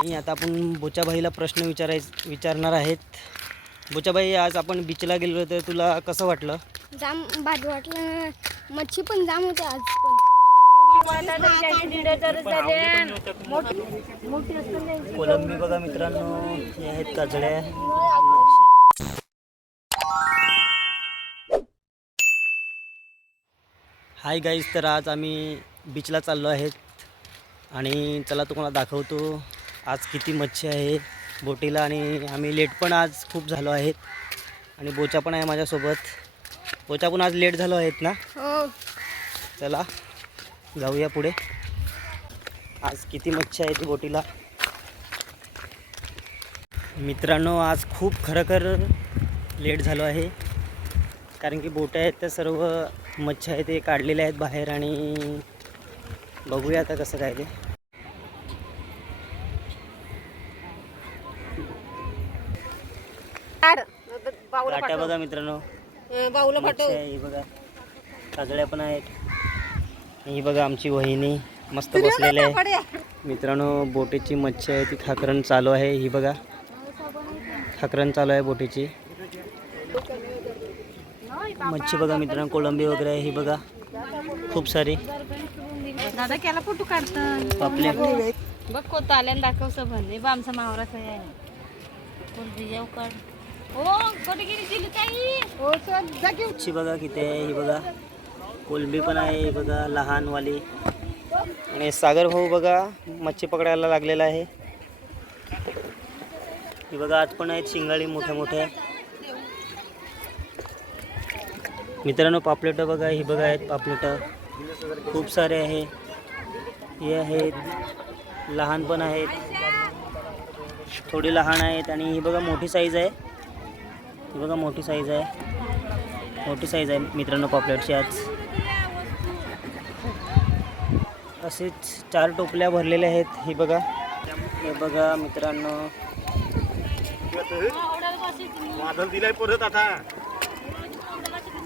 आणि आता आपण बोचाबाईला प्रश्न विचाराय विचारणार आहेत. बोचाबाई आज आपण बीचला गेलो तर तुला कसं वाटलं? जाम भारी वाटलं. मच्छी पण जाम होते आज पण. कोलंबी बघा मित्रांनो हे आहेत काजळ्या हाय गाईज तर आज आम्ही बीचला चाललो आहेत. आणि चला तुम्हाला दाखवतो. आज किती मच्छी आहे बोटीला आणि आम्ही लेट पण आज खूप झालो आहेत. आणि बोचा पण आहे माझ्यासोबत. बोचा पण आज लेट झालो आहेत ना? हो. चला जाऊया पुढे. आज किती मच्छी आहे ती बोटीला? मित्रांनो आज खूप खरोखर लेट झालो आहे. कारण की बोट्या आहेत त्या सर्व मच्छी आहेत ते काढलेले आहेत बाहेर आणि बघूया आता कसं काय ते. काट्या बघा मित्रांनो. बाऊला आहे ही बघा. काजळ्या पण आहेत. ही बघा आमची वहिनी मस्त बसलेली आहे. मित्रांनो बोटीची मच्छी आहे ती खाकरण चालू आहे. ही बघा. खाकरण चालू आहे बोटीची. मच्छी बघा मित्रांनो कोळंबी वगैरे आहे ही बघा. खूप सारी. दादा केला फोटो काढतात पापले बघ कोत आल्यानं दाखवस भन्ने बा आमचा मावराचा आहे. कोण जाऊ काढ. हो ताई हो मच्छी बघा किती आहे ही बघा. कोलंबी पण आहे ही बघा लहानवाली. आणि सागर भाऊ बघा मच्छी पकडायला लागलेला आहे. ही बघा आज पण आहेत शिंगाळी मोठ्या मोठ्या मित्रांनो पापलेटं बघा ही बघा आहेत पापलेटं. खूप सारे आहे. हे आहेत लहान पण आहेत. थोडी लहान आहेत आणि ही बघा मोठी साईज आहे. ही बघा मोठी साईज आहे. मोठी साईज आहे मित्रांनो पॉपलेटची आज. असेच चार टोपल्या भरलेल्या आहेत ही बघा. हे बघा मित्रांनो.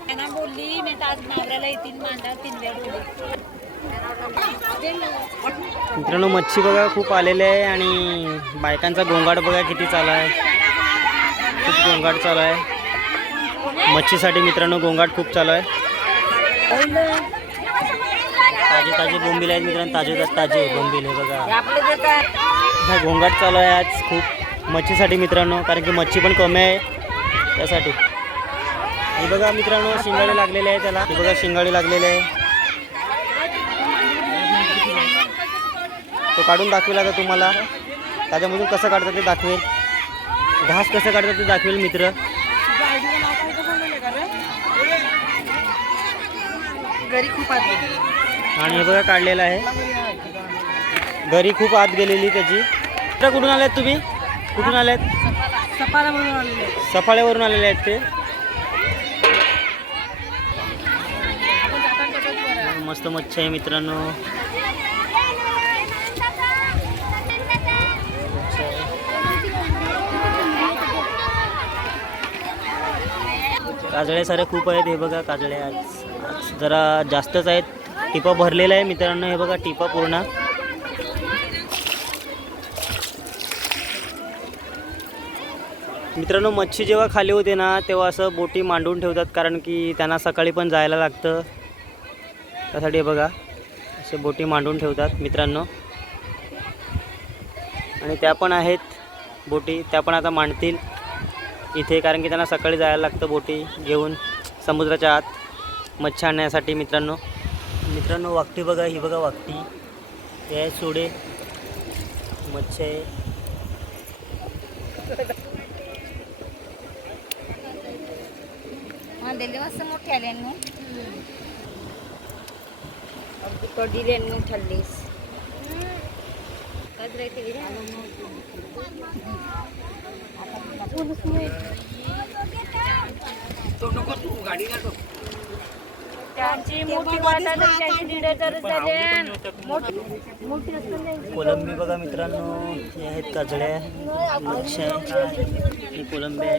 त्यांना बोलली मी तर आज मावऱ्याला येतील मांडा तीन वेळ मित्रांनो मच्छी बघा खूप आलेले आहे आणि बायकांचा गोंगाट बघा किती चालू आहे. खूप गोंगाट चालू आहे. मच्छीसाठी मित्रांनो गोंगाट खूप चालू आहे. ताजे ताजे बोंबील आहेत मित्रांनो ताजे ताजे बोंबील हे बघा. हा गोंगाट चालू आहे आज खूप. मच्छीसाठी मित्रांनो कारण की मच्छी पण कमी आहे त्यासाठी. हे बघा मित्रांनो शिंगाडे लागलेले आहे त्याला. हे बघा शिंगाडी लागलेले आहे. तो काढून दाखवेल आता तुम्हाला. त्याच्यामधून कसं काढतात ते दाखवेल. घास कसं काढतात ते दाखवेल मित्र. आणि हे बघा काढलेलं आहे. घरी खूप आत गेलेली त्याची. मित्र कुठून आलेत तुम्ही? कुठून आलेले सफाळ्यावरून आलेले आहेत ते. मस्त मच्छी आहे मित्रांनो. काजळ्या साऱ्या खूप आहेत हे बघा काजळ्या आज. जरा जास्तच आहेत. टिपा भरलेला आहे मित्रांनो हे बघा टिपा पूर्ण. मित्रांनो मच्छी जेव्हा खाली होते ना तेव्हा असं बोटी मांडून ठेवतात कारण की त्यांना सकाळी पण जायला लागतं. त्यासाठी हे बघा असे बोटी मांडून ठेवतात मित्रांनो. आणि त्या पण आहेत बोटी त्या पण आता मांडतील. इथे कारण की त्यांना सकाळी जायला लागतं बोटी घेऊन समुद्राच्या आत मच्छी आणण्यासाठी मित्रांनो. मित्रांनो वाकटी बघा ही बघा वाकटी. हे आहे सोडे. मच्छी आहे. मोठी आली कधी ठल्लीस त्यांची मोठी कोलंबी बघा मित्रांनो हे आहेत काजळ्या मच्छी आहे. कोलंबी आहे.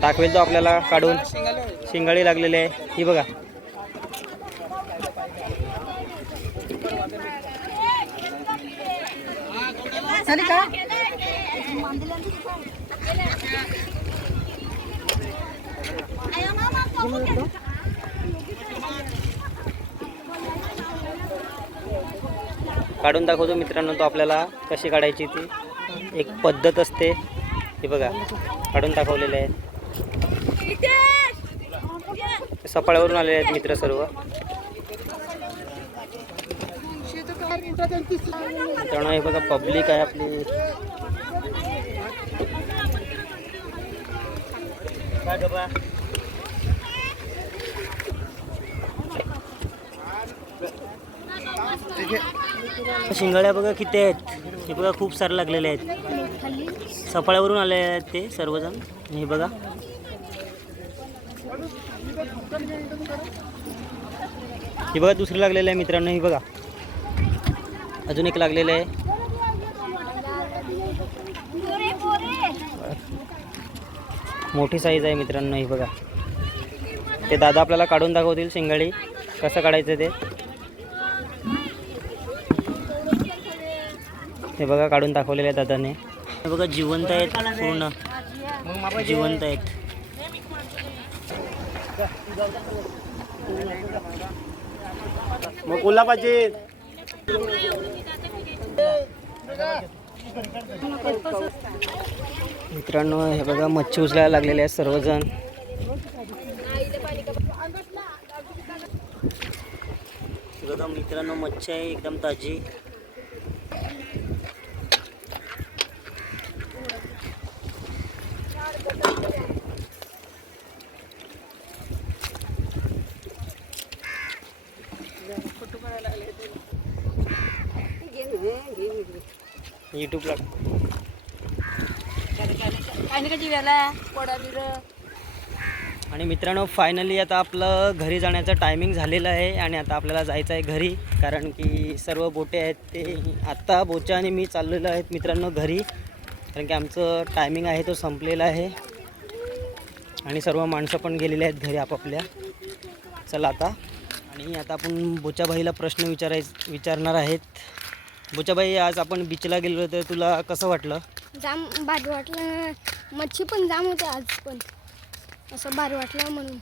दाखवेल तो आपल्याला काढून. शिंगाळी लागलेली आहे. ही बघा. काढून दाखवतो मित्रांनो तो आपल्याला कशी काढायची ती. एक पद्धत असते. ही बघा. काढून दाखवलेले आहे. सफाळ्यावरून आलेले आहेत मित्र सर्व. हे बघा पब्लिक आहे आपली. शिंगाड्या बघा किती आहेत. हे बघा खूप सारे लागलेले आहेत. सफाळ्यावरून आले आहेत ते सर्वजण. हे बघा. हे बघा दुसरे लागलेले आहे मित्रांनो हे बघा. अजून एक लागलेलं आहे. मोठी साईज आहे मित्रांनो ही बघा. ते दादा आपल्याला काढून दाखवतील शिंगाडी. कसं काढायचं ते? हे बघा काढून दाखवलेलं आहे दादाने. बघा जिवंत आहेत पूर्ण. जिवंत आहेत. मग कोल्हा पाहिजे मित्रांनो हे बघा मच्छी उचलायला लागलेले आहेत सर्वजण. बघा मित्रांनो मच्छी आहे एकदम ताजी. यूट्यूबला आणि मित्रांनो फायनली आता आपलं घरी जाण्याचं टायमिंग झालेलं आहे आणि आता आपल्याला जायचं आहे घरी कारण की सर्व बोटे आहेत ते आत्ता बोचा आणि मी चाललेलो आहेत मित्रांनो घरी. कारण की आमचं टायमिंग आहे तो संपलेला आहे. आणि सर्व माणसं पण गेलेली आहेत घरी आपापल्या. चला आता. आणि आता आपण बोचाबाईला प्रश्न विचाराय विचारणार आहेत. बोचाबाई आज आपण बीचला गेलो तर तुला कसं वाटलं? जाम भारी वाटलं. मच्छी पण जाम होते आज पण. असं भारी वाटलं म्हणून.